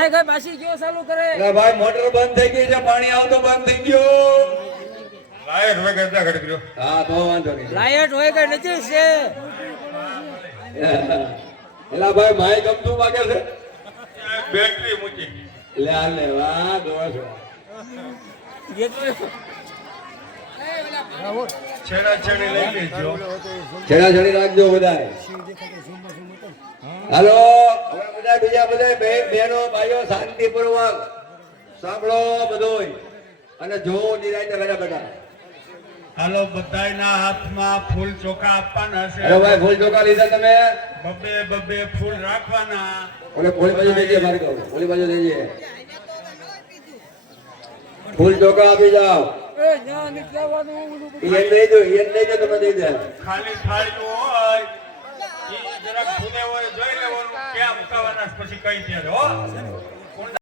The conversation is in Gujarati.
થાય ગઈ પાછી કયો ચાલુ કરે અરે ભાઈ મોટર બંધ થઈ ગઈ છે પાણી આવતો બંધ થઈ ગયો લાયટ હોય કરતા ઘડી ગયો હા તો વાંધો નહીં લાયટ હોય કે નથી છે એલા ભાઈ માય ગમતું વાગે છે બેટરી મૂકી લે આલે વાહ દોસો છેડા છેડી લઈ લેજો છેડા છેડી રાખજો બધાય હાલો હવે બધા બીજા બધા બહેનો ભાઈઓ શાંતિપૂર્વક સાંભળો બધુંય અને જો નિરાંતે બેઠા બેઠા હાલો બધાયના હાથમાં ફૂલ ચોખા આપવાના છે અરે ભાઈ ફૂલ ચોખા લીધા તમે બબે બબે ફૂલ રાખવાના ઓલે પોલી બાજુ દેજે મારી કહું પોલી બાજુ દેજે ફૂલ ચોખા આપી જાઓ એ ના નીકળવાનું ઈયન દઈ દો તમે દઈ દે ખાલી થાળી હોય ઈ જરાક ફૂલે હોય જોઈ લેવાનું ક્યાં મુકાવાના પછી કઈ દે હો